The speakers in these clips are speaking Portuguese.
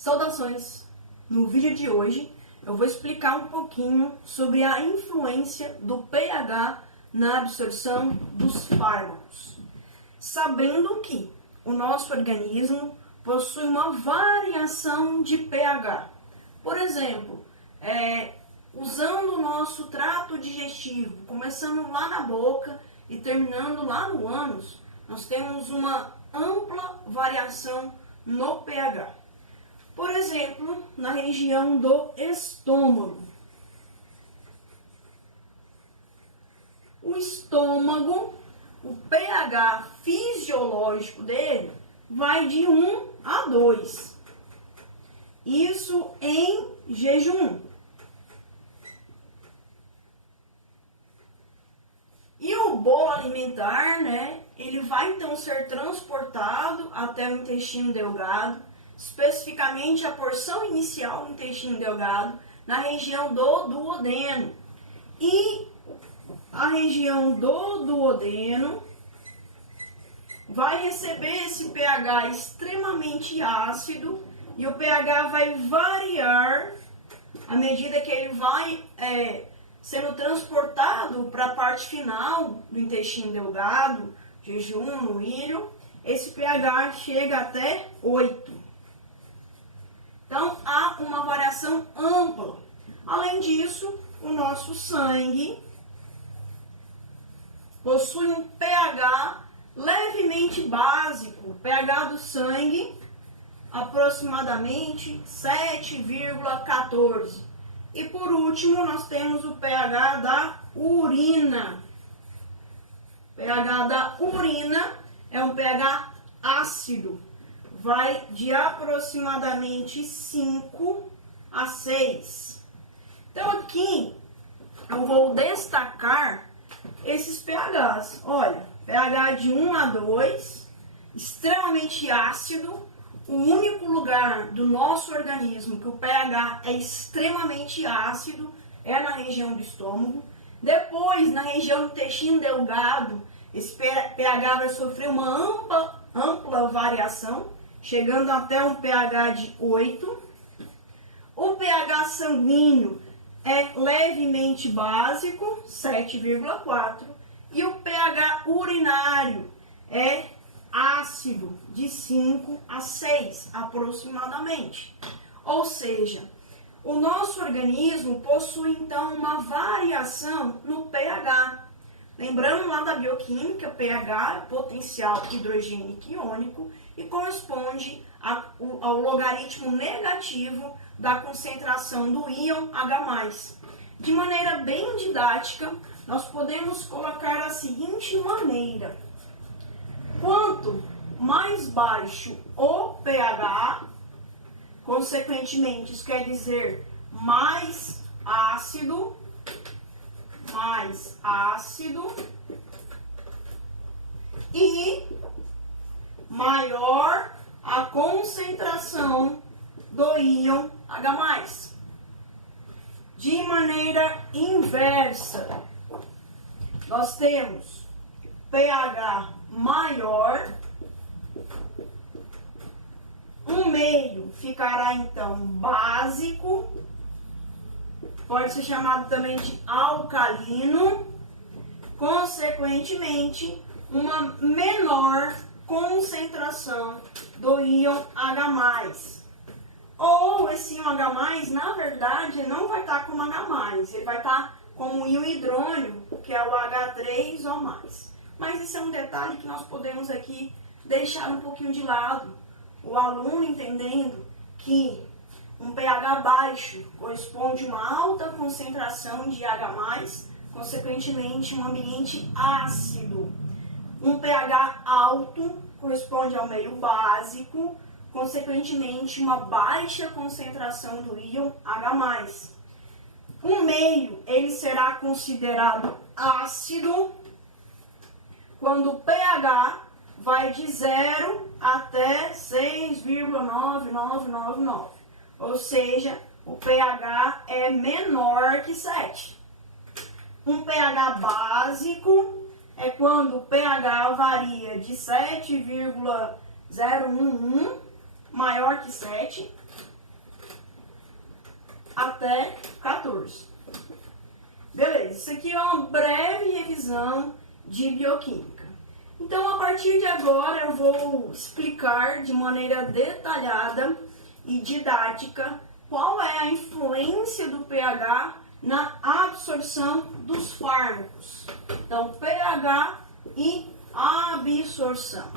Saudações! No vídeo de hoje eu vou explicar um pouquinho sobre a influência do pH na absorção dos fármacos. Sabendo que o nosso organismo possui uma variação de pH. Por exemplo, usando o nosso trato digestivo, começando lá na boca e terminando lá no ânus, nós temos uma ampla variação no pH. Por exemplo, na região do estômago. O estômago, o pH fisiológico dele vai de 1 a 2. Isso em jejum. E o bolo alimentar, ele vai então ser transportado até o intestino delgado, especificamente a porção inicial do intestino delgado, na região do duodeno. E a região do duodeno vai receber esse pH extremamente ácido, e o pH vai variar à medida que ele vai sendo transportado para a parte final do intestino delgado, jejum, no ilho. Esse pH chega até 8. Então, há uma variação ampla. Além disso, o nosso sangue possui um pH levemente básico. O pH do sangue, aproximadamente 7,14. E por último, nós temos o pH da urina. O pH da urina é um pH ácido. Vai de aproximadamente 5 a 6. Então aqui eu vou destacar esses pHs. Olha, pH de 1 a 2, extremamente ácido. O único lugar do nosso organismo que o pH é extremamente ácido é na região do estômago. Depois, na região do intestino delgado, esse pH vai sofrer uma ampla variação, chegando até um pH de 8. O pH sanguíneo é levemente básico, 7,4. E o pH urinário é ácido, de 5 a 6 aproximadamente. Ou seja, o nosso organismo possui então uma variação no pH. Lembrando lá da bioquímica, o pH é potencial hidrogênico iônico e corresponde ao logaritmo negativo da concentração do íon H+. De maneira bem didática, nós podemos colocar da seguinte maneira: quanto mais baixo o pH, consequentemente, isso quer dizer mais ácido, e maior a concentração do íon H+. De maneira inversa, nós temos pH maior, um meio ficará então básico, pode ser chamado também de alcalino, consequentemente, uma menor concentração do íon H+. Ou esse íon H+, na verdade, ele não vai estar como H+, ele vai estar como íon hidrônio, que é o H3O+. Mas isso é um detalhe que nós podemos aqui deixar um pouquinho de lado. O aluno entendendo que um pH baixo corresponde a uma alta concentração de H+, consequentemente um ambiente ácido. Um pH alto corresponde ao meio básico, consequentemente uma baixa concentração do íon H+. O meio, ele será considerado ácido quando o pH vai de 0 até 6,9999. Ou seja, o pH é menor que 7. Um pH básico é quando o pH varia de 7,011, maior que 7, até 14. Beleza, isso aqui é uma breve revisão de bioquímica. Então, a partir de agora, eu vou explicar de maneira detalhada e didática qual é a influência do pH na absorção dos fármacos. Então, pH e absorção.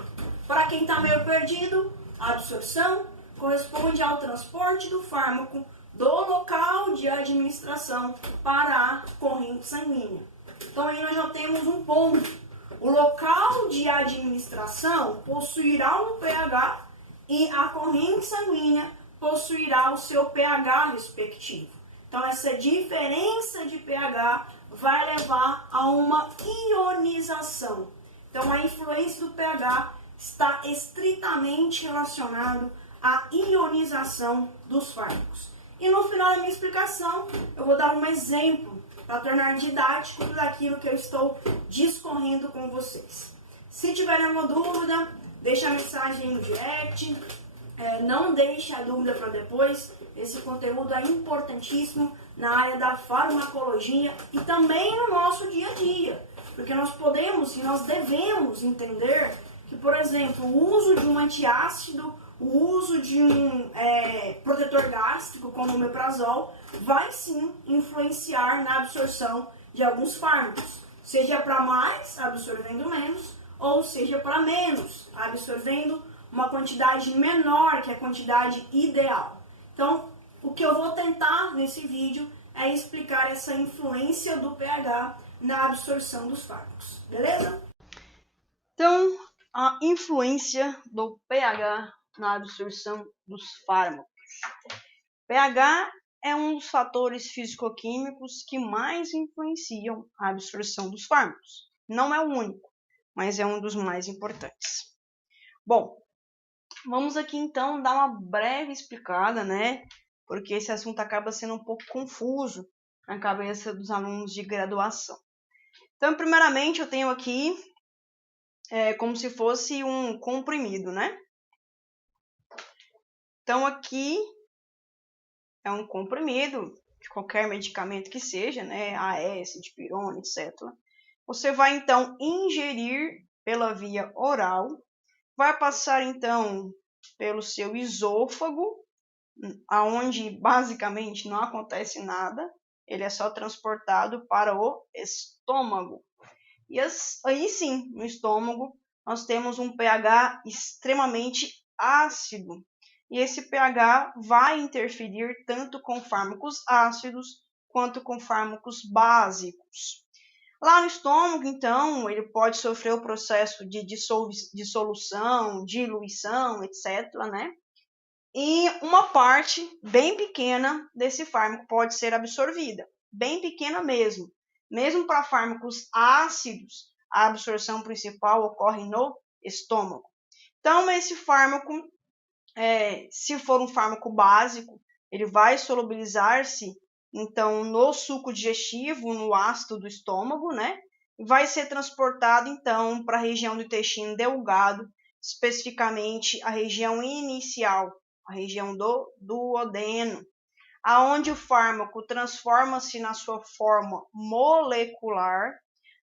Para quem está meio perdido, a absorção corresponde ao transporte do fármaco do local de administração para a corrente sanguínea. Então, aí nós já temos um ponto. O local de administração possuirá um pH e a corrente sanguínea possuirá o seu pH respectivo. Então, essa diferença de pH vai levar a uma ionização. Então, a influência do pH está estritamente relacionado à ionização dos fármacos. E no final da minha explicação, eu vou dar um exemplo para tornar didático tudo aquilo que eu estou discorrendo com vocês. Se tiverem alguma dúvida, deixa a mensagem aí no direct. Não deixe a dúvida para depois. Esse conteúdo é importantíssimo na área da farmacologia e também no nosso dia a dia. Porque nós podemos e nós devemos entender que, por exemplo, o uso de um antiácido, o uso de um protetor gástrico, como o omeprazol, vai sim influenciar na absorção de alguns fármacos. Seja para mais, absorvendo menos, ou seja para menos, absorvendo uma quantidade menor que a quantidade ideal. Então, o que eu vou tentar nesse vídeo é explicar essa influência do pH na absorção dos fármacos, beleza? Então, a influência do pH na absorção dos fármacos. pH é um dos fatores físico-químicos que mais influenciam a absorção dos fármacos. Não é o único, mas é um dos mais importantes. Bom, vamos aqui então dar uma breve explicada, né? Porque esse assunto acaba sendo um pouco confuso na cabeça dos alunos de graduação. Então, primeiramente, eu tenho aqui como se fosse um comprimido, né? Então, aqui é um comprimido de qualquer medicamento que seja, né? AS, dipirona, etc. Você vai, então, ingerir pela via oral, vai passar, então, pelo seu esôfago, aonde basicamente não acontece nada, ele é só transportado para o estômago. E aí sim, no estômago, nós temos um pH extremamente ácido. E esse pH vai interferir tanto com fármacos ácidos quanto com fármacos básicos. Lá no estômago, então, ele pode sofrer o processo de dissolução, diluição, etc., né? E uma parte bem pequena desse fármaco pode ser absorvida, bem pequena mesmo. Mesmo para fármacos ácidos, a absorção principal ocorre no estômago. Então, esse fármaco, se for um fármaco básico, ele vai solubilizar-se, então, no suco digestivo, no ácido do estômago, né? Vai ser transportado, então, para a região do intestino delgado, especificamente a região inicial, a região do duodeno, aonde o fármaco transforma-se na sua forma molecular,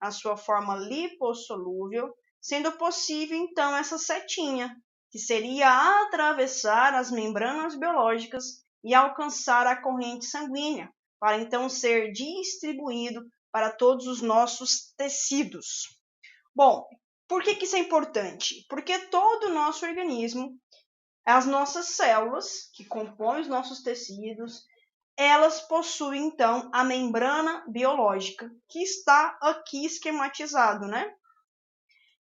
na sua forma lipossolúvel, sendo possível, então, essa setinha, que seria atravessar as membranas biológicas e alcançar a corrente sanguínea, para então ser distribuído para todos os nossos tecidos. Bom, por que isso é importante? Porque todo o nosso organismo, as nossas células, que compõem os nossos tecidos, elas possuem, então, a membrana biológica, que está aqui esquematizado, né?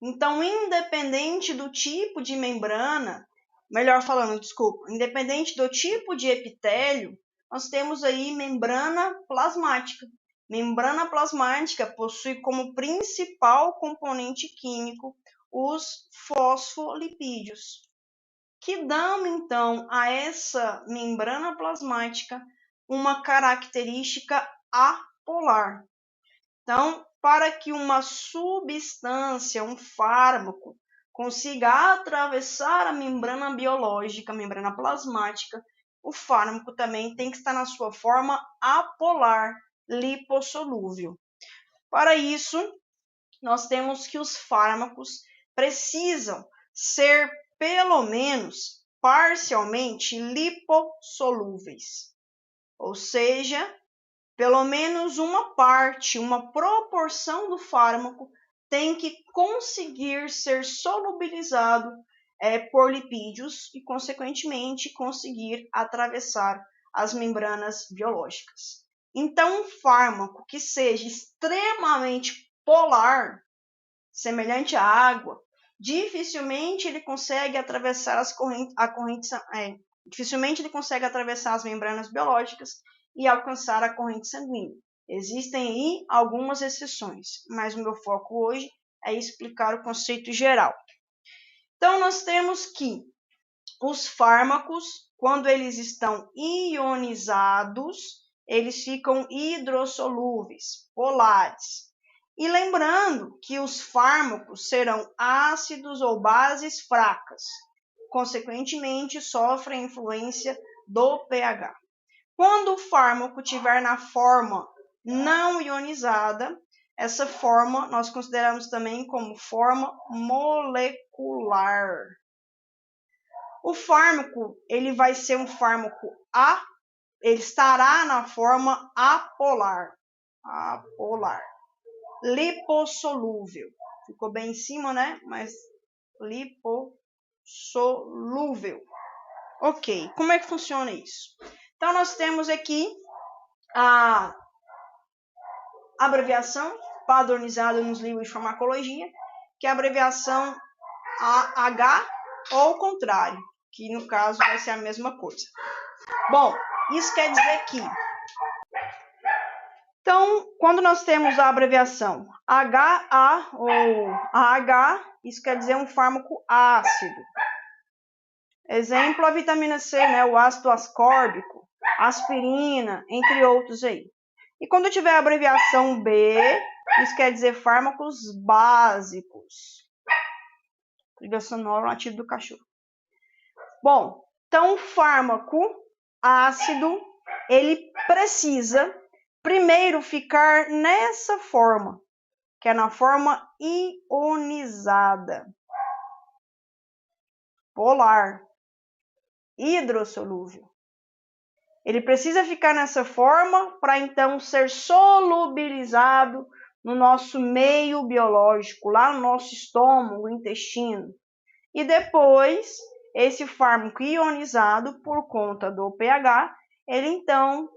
Então, independente do tipo de membrana, melhor falando, desculpa, independente do tipo de epitélio, nós temos aí membrana plasmática. Membrana plasmática possui como principal componente químico os fosfolipídios, que dão, então, a essa membrana plasmática uma característica apolar. Então, para que uma substância, um fármaco, consiga atravessar a membrana biológica, a membrana plasmática, o fármaco também tem que estar na sua forma apolar, lipossolúvel. Para isso, nós temos que os fármacos precisam ser, pelo menos, parcialmente lipossolúveis. Ou seja, pelo menos uma parte, uma proporção do fármaco tem que conseguir ser solubilizado por lipídios e, consequentemente, conseguir atravessar as membranas biológicas. Então, um fármaco que seja extremamente polar, semelhante à água, dificilmente ele consegue atravessar dificilmente ele consegue atravessar as membranas biológicas e alcançar a corrente sanguínea. Existem aí algumas exceções, mas o meu foco hoje é explicar o conceito geral. Então, nós temos que os fármacos, quando eles estão ionizados, eles ficam hidrossolúveis, polares. E lembrando que os fármacos serão ácidos ou bases fracas, consequentemente sofrem influência do pH. Quando o fármaco estiver na forma não ionizada, essa forma nós consideramos também como forma molecular. O fármaco, ele vai ser um fármaco ele estará na forma apolar, lipossolúvel. Ficou bem em cima, né? Mas lipossolúvel. Ok, como é que funciona isso? Então, nós temos aqui a abreviação padronizada nos livros de farmacologia, que é a abreviação AH ou o contrário, que no caso vai ser a mesma coisa. Bom, isso quer dizer que, então, quando nós temos a abreviação HA ou AH, isso quer dizer um fármaco ácido. Exemplo, a vitamina C, né, o ácido ascórbico, aspirina, entre outros aí. E quando tiver a abreviação B, isso quer dizer fármacos básicos. Trilha sonora nativa do cachorro. Bom, então o fármaco ácido, ele precisa primeiro ficar nessa forma, que é na forma ionizada, polar, hidrossolúvel. Ele precisa ficar nessa forma para então ser solubilizado no nosso meio biológico, lá no nosso estômago, intestino. E depois, esse fármaco ionizado, por conta do pH, ele então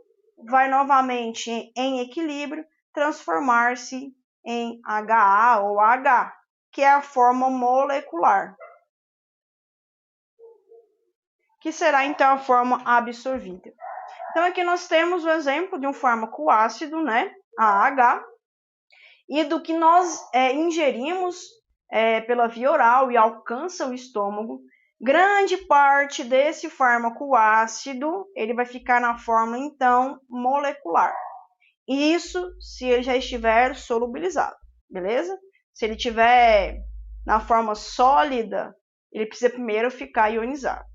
vai novamente em equilíbrio transformar-se em HA ou H, que é a forma molecular, que será então a forma absorvida. Então, aqui nós temos o exemplo de um fármaco ácido, né, AH, e do que nós ingerimos pela via oral e alcança o estômago. Grande parte desse fármaco ácido, ele vai ficar na forma, então, molecular. Isso se ele já estiver solubilizado, beleza? Se ele estiver na forma sólida, ele precisa primeiro ficar ionizado.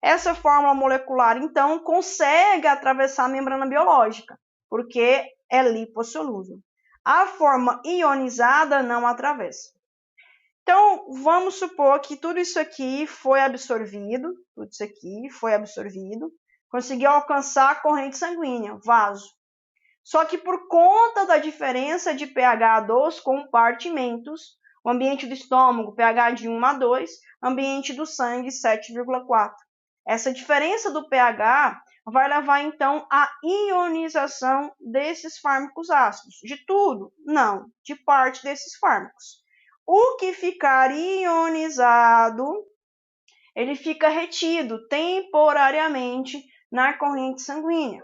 Essa fórmula molecular, então, consegue atravessar a membrana biológica, porque é lipossolúvel. A forma ionizada não atravessa. Então, vamos supor que tudo isso aqui foi absorvido, conseguiu alcançar a corrente sanguínea, vaso. Só que por conta da diferença de pH dos compartimentos, o ambiente do estômago, pH de 1 a 2, ambiente do sangue, 7,4. Essa diferença do pH vai levar, então, à ionização desses fármacos ácidos. De tudo? Não, de parte desses fármacos. O que ficar ionizado, ele fica retido temporariamente na corrente sanguínea.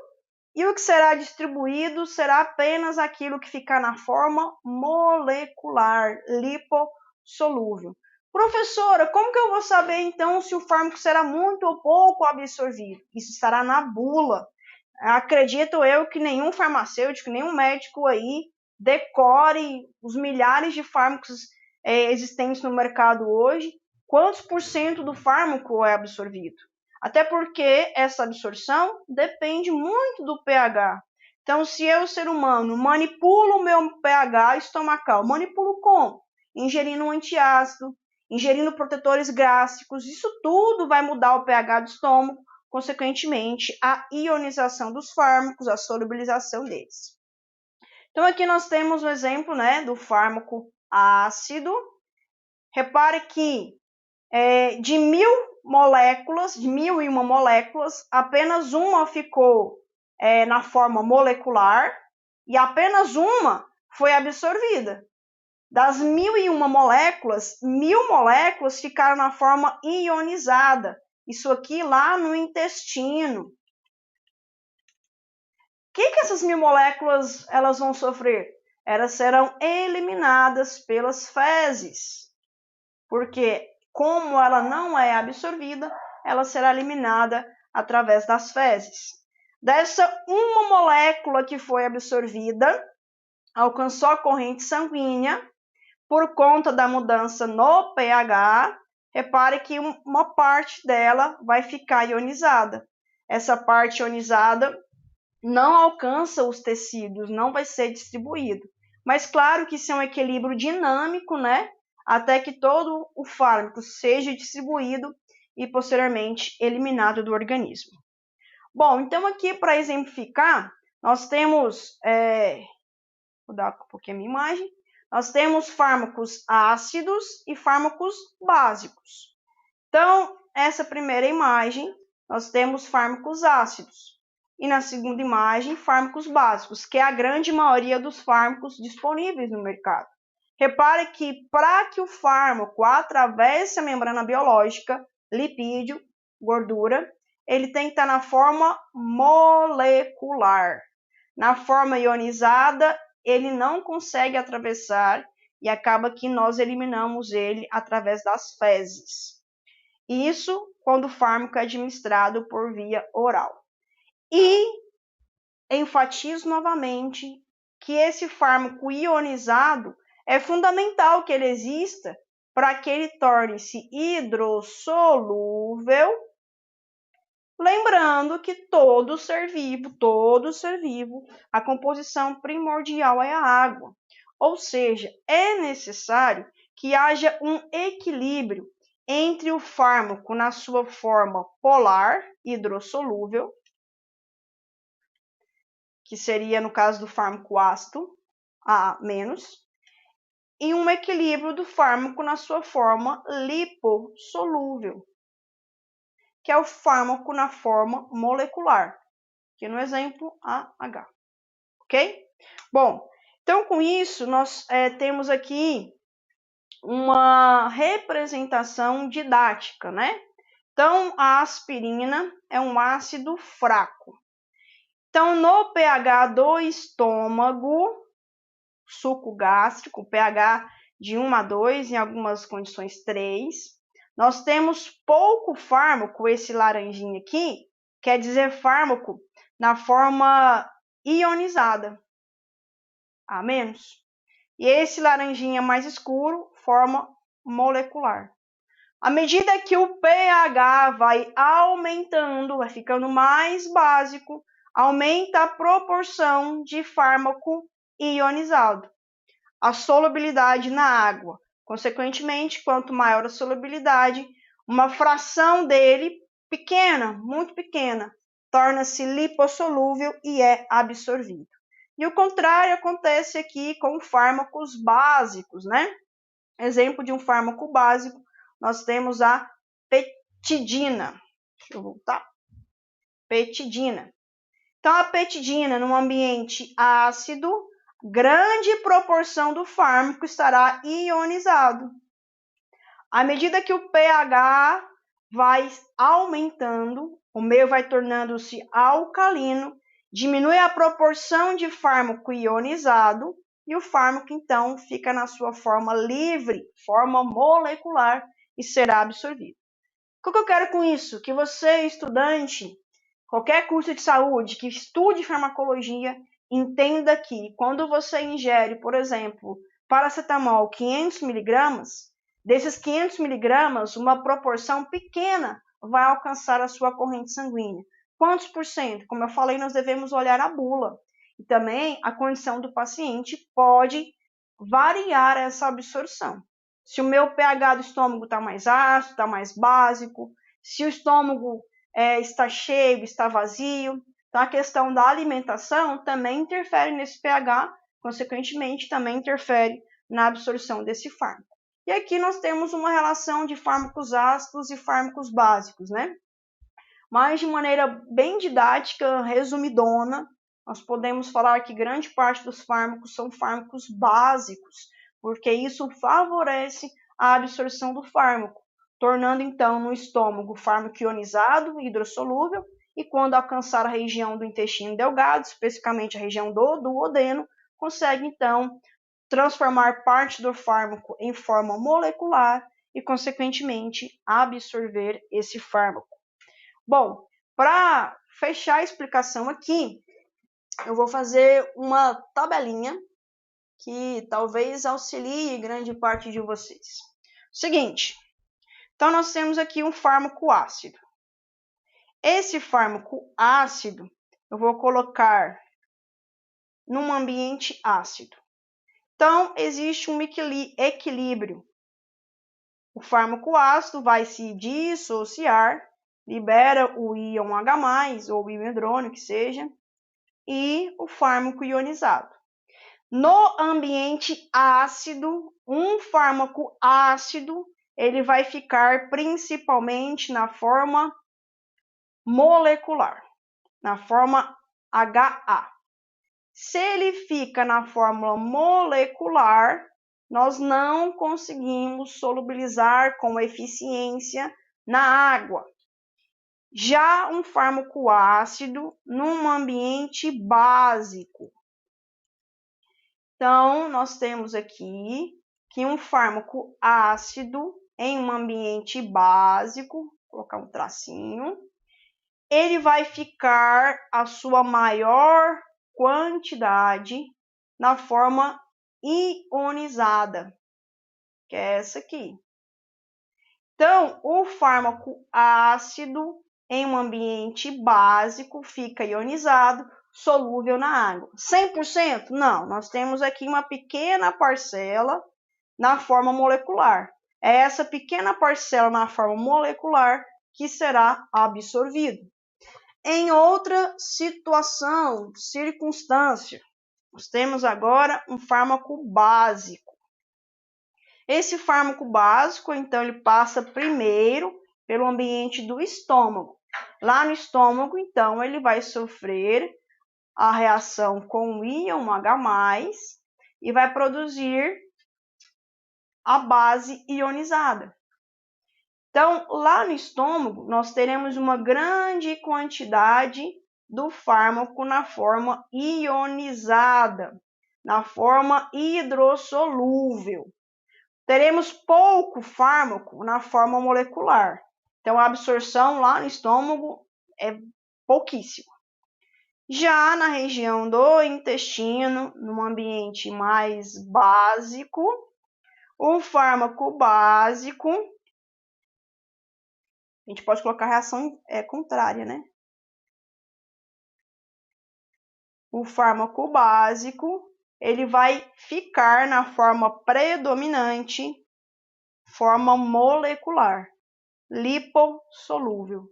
E o que será distribuído será apenas aquilo que ficar na forma molecular, lipossolúvel. Professora, como que eu vou saber então se o fármaco será muito ou pouco absorvido? Isso estará na bula. Acredito eu que nenhum farmacêutico, nenhum médico aí decore os milhares de fármacos existentes no mercado hoje. Quantos por cento do fármaco é absorvido? Até porque essa absorção depende muito do pH. Então, se eu, ser humano, manipulo o meu pH estomacal, manipulo como? Ingerindo um antiácido, ingerindo protetores gástricos, isso tudo vai mudar o pH do estômago, consequentemente, a ionização dos fármacos, a solubilização deles. Então, aqui nós temos o exemplo, né, do fármaco ácido. Repare que de 1000 moléculas, de 1001 moléculas, apenas uma ficou na forma molecular e apenas uma foi absorvida. Das 1001 moléculas, 1000 moléculas ficaram na forma ionizada. Isso aqui lá no intestino. O que essas 1000 moléculas elas vão sofrer? Elas serão eliminadas pelas fezes. Porque como ela não é absorvida, ela será eliminada através das fezes. Dessa uma molécula que foi absorvida, alcançou a corrente sanguínea, por conta da mudança no pH, repare que uma parte dela vai ficar ionizada. Essa parte ionizada não alcança os tecidos, não vai ser distribuído. Mas claro que isso é um equilíbrio dinâmico, né? Até que todo o fármaco seja distribuído e posteriormente eliminado do organismo. Bom, então aqui para exemplificar, nós temos, vou dar um pouquinho a minha imagem, nós temos fármacos ácidos e fármacos básicos. Então, essa primeira imagem, nós temos fármacos ácidos. E na segunda imagem, fármacos básicos, que é a grande maioria dos fármacos disponíveis no mercado. Repare que para que o fármaco atravesse a membrana biológica, lipídio, gordura, ele tem que estar na forma molecular. Na forma ionizada, ele não consegue atravessar e acaba que nós eliminamos ele através das fezes. Isso quando o fármaco é administrado por via oral. E enfatizo novamente que esse fármaco ionizado é fundamental que ele exista para que ele torne-se hidrossolúvel. Lembrando que todo ser vivo, a composição primordial é a água. Ou seja, é necessário que haja um equilíbrio entre o fármaco na sua forma polar, hidrossolúvel, que seria no caso do fármaco ácido, A-, e um equilíbrio do fármaco na sua forma lipossolúvel, que é o fármaco na forma molecular, que no exemplo AH, ok? Bom, então com isso nós temos aqui uma representação didática, né? Então a aspirina é um ácido fraco. Então no pH do estômago, suco gástrico, pH de 1 a 2, em algumas condições 3, nós temos pouco fármaco, esse laranjinha aqui, quer dizer fármaco na forma ionizada, A-. E esse laranjinha mais escuro, forma molecular. À medida que o pH vai aumentando, vai ficando mais básico, aumenta a proporção de fármaco ionizado, a solubilidade na água. Consequentemente, quanto maior a solubilidade, uma fração dele pequena, muito pequena, torna-se lipossolúvel e é absorvido. E o contrário acontece aqui com fármacos básicos, né? Exemplo de um fármaco básico, nós temos a petidina. Deixa eu voltar. Petidina. Então, a petidina, num ambiente ácido, grande proporção do fármaco estará ionizado. À medida que o pH vai aumentando, o meio vai tornando-se alcalino, diminui a proporção de fármaco ionizado e o fármaco, então, fica na sua forma livre, forma molecular, e será absorvido. O que eu quero com isso? Que você, estudante, qualquer curso de saúde que estude farmacologia, entenda que quando você ingere, por exemplo, paracetamol 500 mg, desses 500 mg, uma proporção pequena vai alcançar a sua corrente sanguínea. Quantos por cento? Como eu falei, nós devemos olhar a bula. E também a condição do paciente pode variar essa absorção. Se o meu pH do estômago está mais ácido, está mais básico, se o estômago está cheio, está vazio. Então, a questão da alimentação também interfere nesse pH, consequentemente, também interfere na absorção desse fármaco. E aqui nós temos uma relação de fármacos ácidos e fármacos básicos, né? Mas de maneira bem didática, resumidona, nós podemos falar que grande parte dos fármacos são fármacos básicos, porque isso favorece a absorção do fármaco, tornando então no estômago o fármaco ionizado, hidrossolúvel, e quando alcançar a região do intestino delgado, especificamente a região do duodeno, consegue então transformar parte do fármaco em forma molecular e, consequentemente, absorver esse fármaco. Bom, para fechar a explicação aqui, eu vou fazer uma tabelinha que talvez auxilie grande parte de vocês. Seguinte, então nós temos aqui um fármaco ácido. Esse fármaco ácido eu vou colocar num ambiente ácido. Então, existe um equilíbrio. O fármaco ácido vai se dissociar, libera o íon H+, ou o íon hidrônio, que seja, e o fármaco ionizado. No ambiente ácido, um fármaco ácido, ele vai ficar principalmente na forma molecular, na forma HA. Se ele fica na fórmula molecular, nós não conseguimos solubilizar com eficiência na água. Já um fármaco ácido, num ambiente básico. Então, nós temos aqui que um fármaco ácido em um ambiente básico, vou colocar um tracinho, ele vai ficar a sua maior quantidade na forma ionizada, que é essa aqui. Então, o fármaco ácido em um ambiente básico fica ionizado, solúvel na água. 100%? Não, nós temos aqui uma pequena parcela na forma molecular. É essa pequena parcela na forma molecular que será absorvido. Em outra situação, circunstância, nós temos agora um fármaco básico. Esse fármaco básico, então, ele passa primeiro pelo ambiente do estômago. Lá no estômago, então, ele vai sofrer a reação com o íon H+, e vai produzir a base ionizada. Então, lá no estômago, nós teremos uma grande quantidade do fármaco na forma ionizada, na forma hidrossolúvel. Teremos pouco fármaco na forma molecular. Então, a absorção lá no estômago é pouquíssima. Já na região do intestino, num ambiente mais básico, o fármaco básico, a gente pode colocar a reação contrária, né? O fármaco básico, ele vai ficar na forma predominante, forma molecular, lipossolúvel,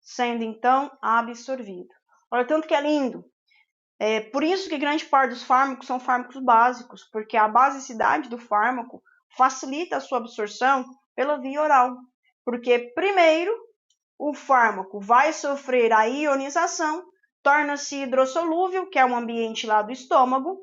sendo então absorvido. Olha, tanto que é lindo. Por isso que grande parte dos fármacos são fármacos básicos, porque a basicidade do fármaco facilita a sua absorção pela via oral. Porque, primeiro, o fármaco vai sofrer a ionização, torna-se hidrossolúvel, que é um ambiente lá do estômago.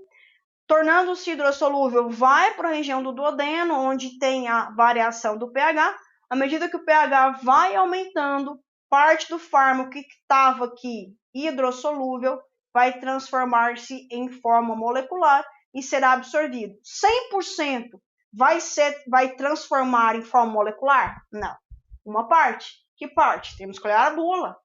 Tornando-se hidrossolúvel, vai para a região do duodeno, onde tem a variação do pH. À medida que o pH vai aumentando, parte do fármaco que estava aqui hidrossolúvel vai transformar-se em forma molecular e será absorvido. 100% vai transformar em forma molecular? Não. Uma parte. Que parte? Temos que olhar a bula,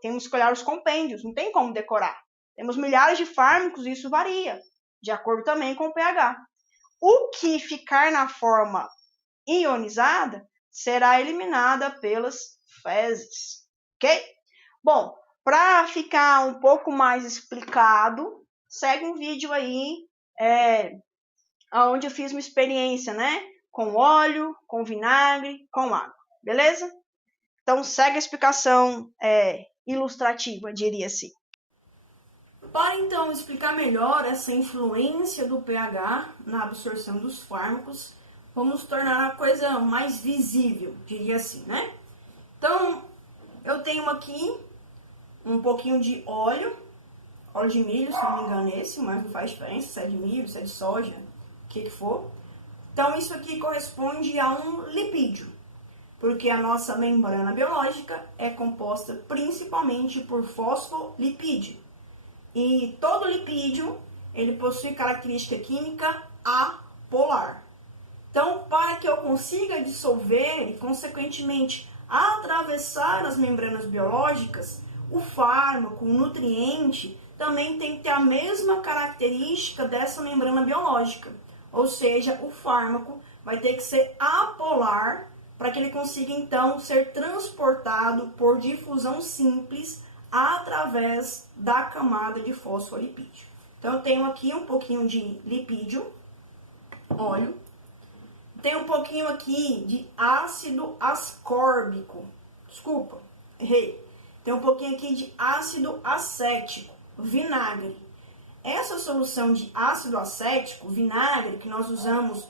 temos que olhar os compêndios, não tem como decorar. Temos milhares de fármacos e isso varia, de acordo também com o pH. O que ficar na forma ionizada será eliminada pelas fezes, ok? Bom, para ficar um pouco mais explicado, segue um vídeo aí, onde eu fiz uma experiência, né? Com óleo, com vinagre, com água, beleza? Então, segue a explicação ilustrativa, diria assim. Para então explicar melhor essa influência do pH na absorção dos fármacos, vamos tornar a coisa mais visível, diria assim, né? Então, eu tenho aqui um pouquinho de óleo de milho, se não me engano esse, mas não faz diferença se é de milho, se é de soja, o que for. Então, isso aqui corresponde a um lipídio, porque a nossa membrana biológica é composta principalmente por fosfolipídio. E todo lipídio, ele possui característica química apolar. Então, para que eu consiga dissolver e, consequentemente, atravessar as membranas biológicas, o fármaco, o nutriente, também tem que ter a mesma característica dessa membrana biológica. Ou seja, o fármaco vai ter que ser apolar para que ele consiga, então, ser transportado por difusão simples através da camada de fosfolipídio. Então, eu tenho aqui um pouquinho de lipídio, óleo. Tem um pouquinho aqui de ácido ascórbico. Desculpa, errei. Tem um pouquinho aqui de ácido acético, vinagre. Essa solução de ácido acético, vinagre, que nós usamos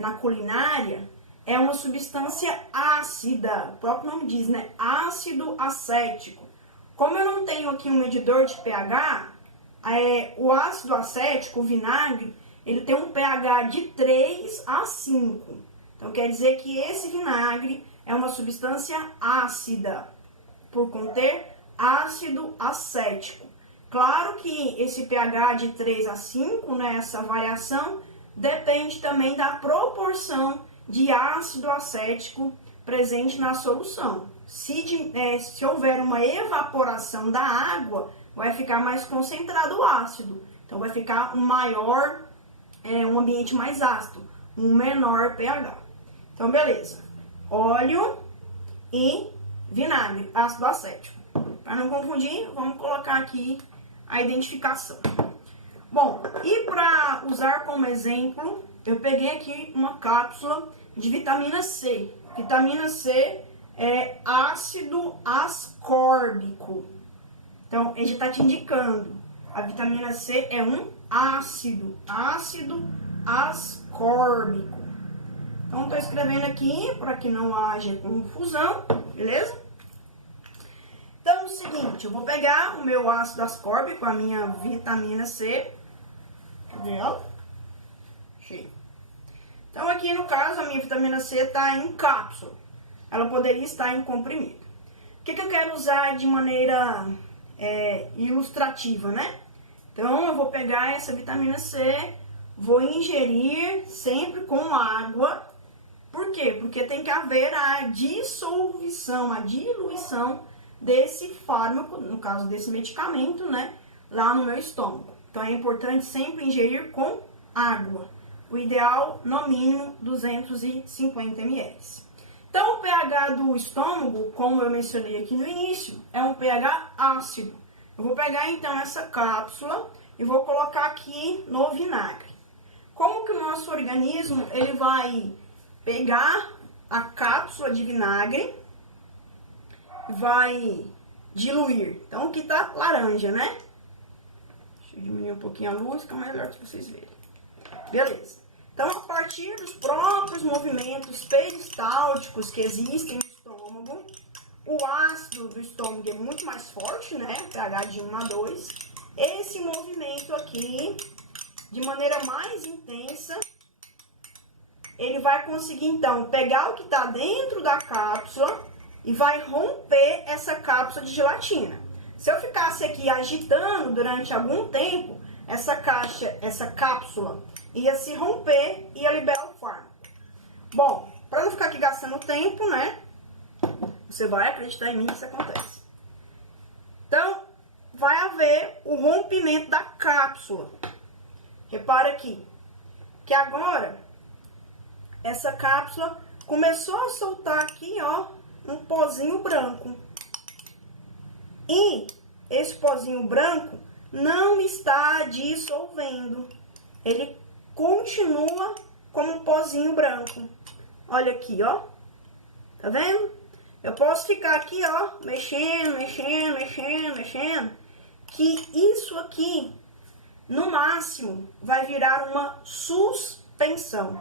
na culinária, é uma substância ácida. O próprio nome diz, né? Ácido acético. Como eu não tenho aqui um medidor de pH, o ácido acético, o vinagre, ele tem um pH de 3 a 5. Então, quer dizer que esse vinagre é uma substância ácida, por conter ácido acético. Claro que esse pH de 3 a 5, né, essa variação, depende também da proporção de ácido acético presente na solução. Se houver uma evaporação da água, vai ficar mais concentrado o ácido. Então, vai ficar um ambiente mais ácido, um menor pH. Então, beleza. Óleo e vinagre, ácido acético. Para não confundir, vamos colocar aqui a identificação. Bom, e para usar como exemplo, eu peguei aqui uma cápsula de vitamina C. Vitamina C é ácido ascórbico. Então, ele está te indicando. A vitamina C é um ácido ascórbico. Então, estou escrevendo aqui para que não haja confusão, beleza? Então, é o seguinte, eu vou pegar o meu ácido ascórbico, a minha vitamina C. Cadê ela? Achei. Então, aqui no caso, a minha vitamina C está em cápsula. Ela poderia estar em comprimido. O que eu quero usar de maneira ilustrativa, né? Então, eu vou pegar essa vitamina C, vou ingerir sempre com água. Por quê? Porque tem que haver a diluição desse fármaco, no caso desse medicamento, né? Lá no meu estômago. Então, é importante sempre ingerir com água. O ideal, no mínimo, 250 ml. Então, o pH do estômago, como eu mencionei aqui no início, é um pH ácido. Eu vou pegar, então, essa cápsula e vou colocar aqui no vinagre. Como que o nosso organismo, ele vai pegar a cápsula de vinagre, vai diluir. Então, aqui tá laranja, né? Deixa eu diminuir um pouquinho a luz, fica melhor para vocês verem. Beleza. Então, a partir dos próprios movimentos peristálticos que existem no estômago, o ácido do estômago é muito mais forte, né? pH de 1 a 2. Esse movimento aqui, de maneira mais intensa, ele vai conseguir, então, pegar o que está dentro da cápsula e vai romper essa cápsula de gelatina. Se eu ficasse aqui agitando durante algum tempo, essa cápsula ia se romper e ia liberar o fármaco. Bom, para não ficar aqui gastando tempo, né? Você vai acreditar em mim que isso acontece. Então, vai haver o rompimento da cápsula. Repara aqui, que agora essa cápsula começou a soltar aqui, ó, um pozinho branco. E esse pozinho branco não está dissolvendo. Ele continua como um pozinho branco. Olha aqui, ó. Tá vendo? Eu posso ficar aqui, ó, mexendo, que isso aqui, no máximo, vai virar uma suspensão.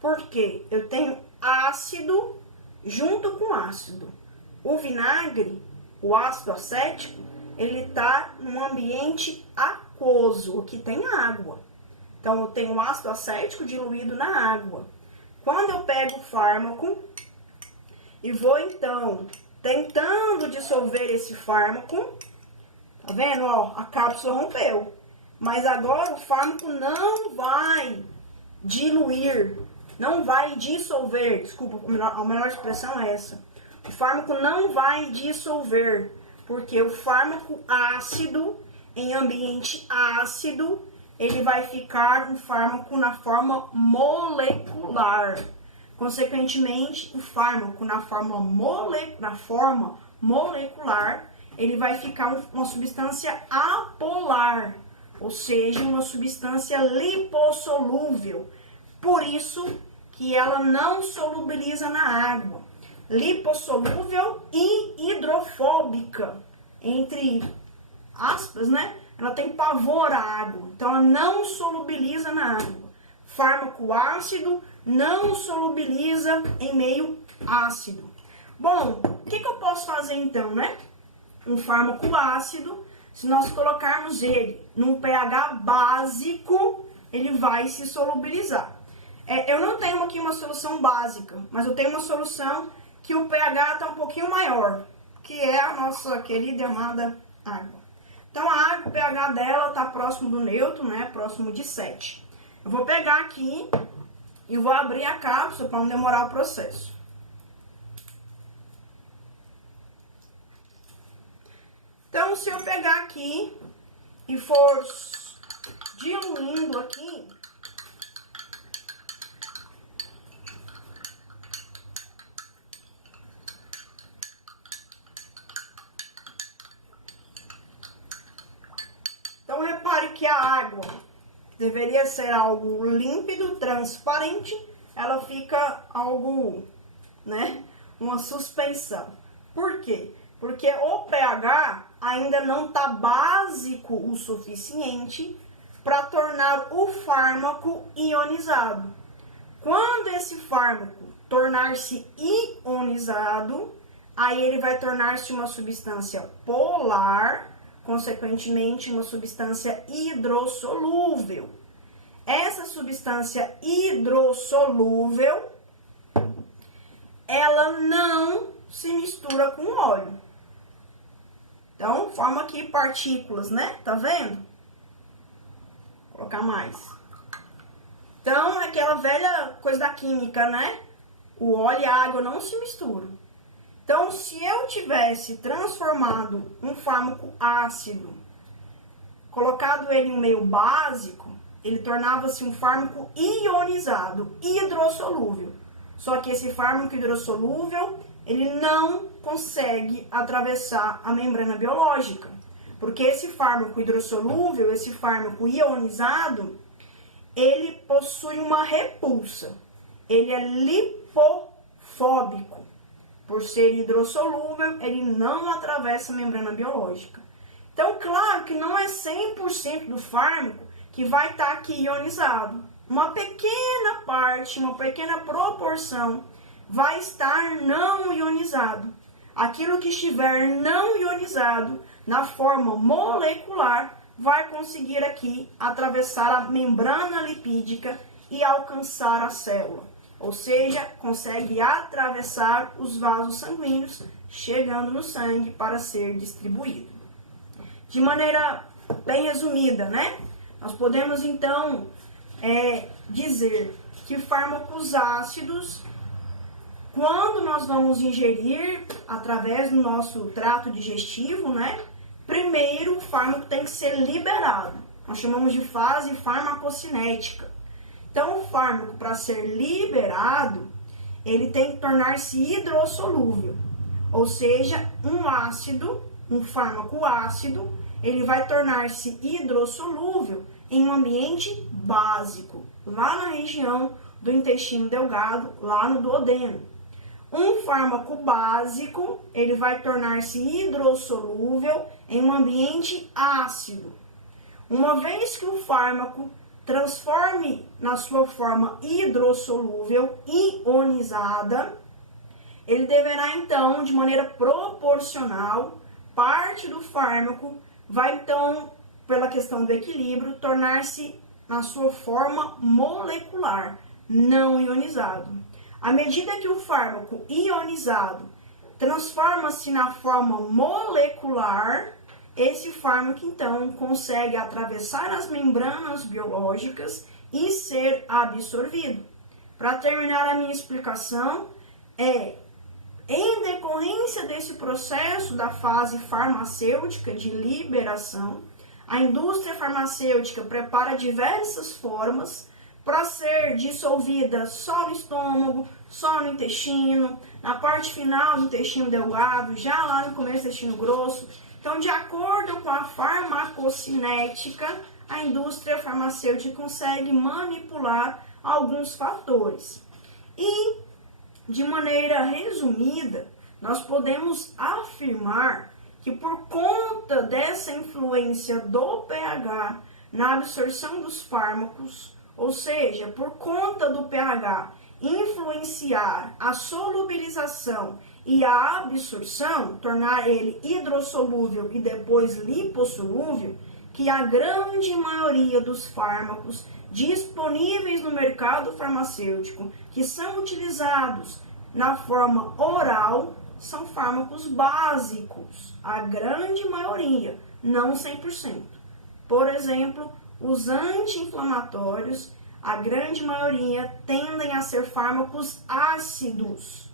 Porque eu tenho ácido junto com ácido. O vinagre, o ácido acético, ele tá num ambiente aquoso, que tem água. Então, eu tenho ácido acético diluído na água. Quando eu pego o fármaco e vou, então, tentando dissolver esse fármaco, tá vendo, ó, a cápsula rompeu. Mas agora o fármaco não vai diluir, não vai dissolver, desculpa, a melhor expressão é essa. O fármaco não vai dissolver, porque o fármaco ácido, em ambiente ácido, ele vai ficar um fármaco na forma molecular. Consequentemente, o fármaco na forma molecular, ele vai ficar uma substância apolar, ou seja, uma substância lipossolúvel. Por isso que ela não solubiliza na água. Lipossolúvel e hidrofóbica, entre aspas, né? Ela tem pavor à água, então ela não solubiliza na água. Fármaco ácido não solubiliza em meio ácido. Bom, o que eu posso fazer então, né? Um fármaco ácido, se nós colocarmos ele num pH básico, ele vai se solubilizar. Eu não tenho aqui uma solução básica, mas eu tenho uma solução que o pH está um pouquinho maior, que é a nossa querida e amada água. Então, a água, o pH dela está próximo do neutro, né? Próximo de 7. Eu vou pegar aqui e vou abrir a cápsula para não demorar o processo. Então, se eu pegar aqui e for diluindo aqui, então repare que a água deveria ser algo límpido, transparente, ela fica algo, né, uma suspensão. Por quê? Porque o pH ainda não está básico o suficiente para tornar o fármaco ionizado. Quando esse fármaco tornar-se ionizado, aí ele vai tornar-se uma substância polar, consequentemente uma substância hidrossolúvel. Essa substância hidrossolúvel, ela não se mistura com óleo. Então, forma aqui partículas, né? Tá vendo? Vou colocar mais. Então, é aquela velha coisa da química, né? O óleo e a água não se misturam. Então, se eu tivesse transformado um fármaco ácido, colocado ele em um meio básico, ele tornava-se um fármaco ionizado, hidrossolúvel. Só que esse fármaco hidrossolúvel, ele não consegue atravessar a membrana biológica. Porque esse fármaco hidrossolúvel, esse fármaco ionizado, ele possui uma repulsa. Ele é lipofóbico. Por ser hidrossolúvel, ele não atravessa a membrana biológica. Então, claro que não é 100% do fármaco que vai estar aqui ionizado. Uma pequena parte, uma pequena proporção vai estar não ionizado. Aquilo que estiver não ionizado, na forma molecular, vai conseguir aqui atravessar a membrana lipídica e alcançar a célula. Ou seja, consegue atravessar os vasos sanguíneos, chegando no sangue para ser distribuído. De maneira bem resumida, né? Nós podemos, então, dizer que fármacos ácidos, quando nós vamos ingerir através do nosso trato digestivo, né? Primeiro, o fármaco tem que ser liberado. Nós chamamos de fase farmacocinética. Então, o fármaco, para ser liberado, ele tem que tornar-se hidrossolúvel. Ou seja, um ácido, um fármaco ácido, ele vai tornar-se hidrossolúvel em um ambiente básico, lá na região do intestino delgado, lá no duodeno. Um fármaco básico, ele vai tornar-se hidrossolúvel em um ambiente ácido. Uma vez que o fármaco transforme na sua forma hidrossolúvel, ionizada, ele deverá então, de maneira proporcional, parte do fármaco vai então, pela questão do equilíbrio, tornar-se na sua forma molecular, não ionizado. À medida que o fármaco ionizado transforma-se na forma molecular, esse fármaco, então, consegue atravessar as membranas biológicas e ser absorvido. Para terminar a minha explicação, em decorrência desse processo da fase farmacêutica de liberação, a indústria farmacêutica prepara diversas formas para ser dissolvida só no estômago, só no intestino, na parte final do intestino delgado, já lá no começo do intestino grosso. Então, de acordo com a farmacocinética, a indústria farmacêutica consegue manipular alguns fatores. E, de maneira resumida, nós podemos afirmar que por conta dessa influência do pH na absorção dos fármacos, ou seja, por conta do pH influenciar a solubilização e a absorção, tornar ele hidrossolúvel e depois lipossolúvel, que a grande maioria dos fármacos disponíveis no mercado farmacêutico, que são utilizados na forma oral, são fármacos básicos, a grande maioria, não 100%. Por exemplo, os anti-inflamatórios, a grande maioria tendem a ser fármacos ácidos.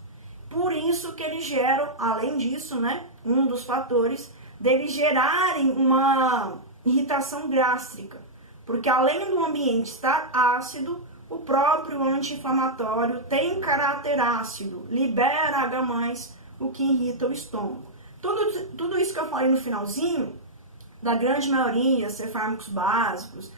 Por isso que eles geram, além disso, um dos fatores deles gerarem uma irritação gástrica. Porque além do ambiente estar ácido, o próprio anti-inflamatório tem caráter ácido, libera H+, o que irrita o estômago. Tudo isso que eu falei no finalzinho, da grande maioria ser fármacos básicos,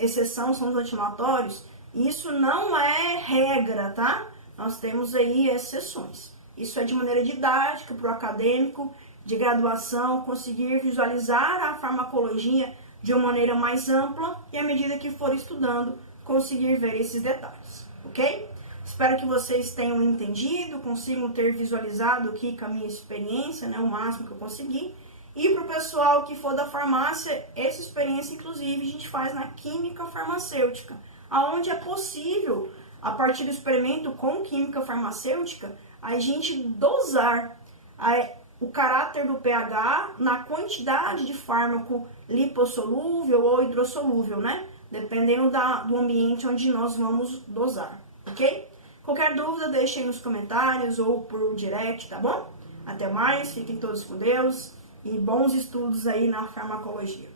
exceção são os anti-inflamatórios, isso não é regra, tá? Nós temos aí exceções. Isso é de maneira didática para o acadêmico de graduação conseguir visualizar a farmacologia de uma maneira mais ampla e, à medida que for estudando, conseguir ver esses detalhes, ok? Espero que vocês tenham entendido, consigam ter visualizado aqui com a minha experiência, o máximo que eu consegui. E para o pessoal que for da farmácia, essa experiência, inclusive, a gente faz na química farmacêutica, aonde é possível, a partir do experimento com química farmacêutica, a gente dosar o caráter do pH na quantidade de fármaco lipossolúvel ou hidrossolúvel, dependendo do ambiente onde nós vamos dosar, ok? Qualquer dúvida, deixem nos comentários ou por direct, tá bom? Até mais, fiquem todos com Deus e bons estudos aí na farmacologia.